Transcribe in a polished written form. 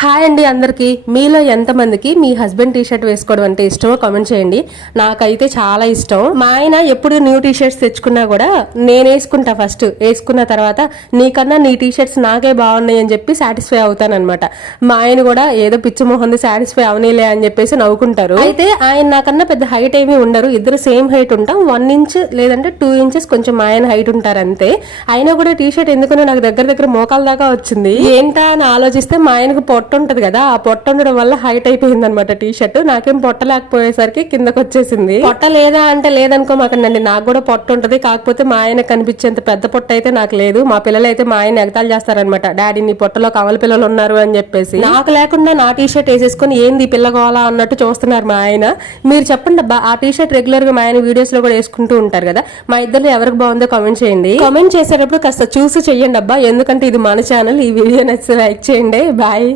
Hi అండి అందరికి. మీలో ఎంతమందికి మీ హస్బెండ్ టీ షర్ట్ వేసుకోవడం అంటే ఇష్టమో కామెంట్ చేయండి. నాకైతే చాలా ఇష్టం. మా ఆయన ఎప్పుడు న్యూ టీ షర్ట్స్ తెచ్చుకున్నా కూడా నేను వేసుకుంటా. ఫస్ట్ వేసుకున్న తర్వాత నీకన్నా నీ టీ షర్ట్స్ నాకే బాగున్నాయి అని చెప్పి సాటిస్ఫై అవుతానన్నమాట. మా ఆయన కూడా ఏదో పిచ్చి మొహంది సాటిస్ఫై అవనీలే అని చెప్పేసి నవ్వుకుంటారు. అయితే ఆయన నాకన్నా పెద్ద హైట్ ఏమీ ఉండరు, ఇద్దరు సేమ్ హైట్ ఉంటాం. 1 ఇంచ్ లేదంటే 2 ఇంచెస్ కొంచెం మా ఆయన హైట్ ఉంటారు అంతే. అయినా కూడా టీ షర్ట్ ఎందుకనో నాకు దగ్గర మోకాల దాకా వచ్చింది. ఏంటా అని ఆలోచిస్తే మా ఆయనకు పొట్ట ఉంటది కదా, ఆ పొట్ట ఉండడం వల్ల హైట్ అయిపోయింది అనమాట టీ షర్ట్. నాకేం పొట్ట లేకపోయేసరికి కిందకు వచ్చేసింది. పొట్ట లేదా అంటే లేదనుకోమాకండి, నాకు కూడా పొట్ట ఉంటది. కాకపోతే మా ఆయన కనిపించేంత పెద్ద పొట్ట అయితే నాకు లేదు. మా పిల్లలు అయితే మా ఆయన ఎగతాలు చేస్తారనమాట, డాడీ నీ పొట్టలో కవల పిల్లలు ఉన్నారు అని చెప్పేసి. నాకు లేకుండా నా టీ షర్ట్ వేసేసుకుని ఏంది పిల్లగోలా అన్నట్టు చూస్తున్నారు మా ఆయన. మీరు చెప్పండి అబ్బా, ఆ టీ షర్ట్ రెగ్యులర్ గా మా ఆయన వీడియోస్ లో కూడా వేసుకుంటూ ఉంటారు కదా, మా ఇద్దరు ఎవరికి బాగుందో కామెంట్ చేయండి. కామెంట్ చేసేటప్పుడు కాస్త చూసి చెయ్యండి అబ్బా, ఎందుకంటే ఇది మన ఛానల్. ఈ వీడియో నచ్చితే లైక్ చేయండి. బాయ్.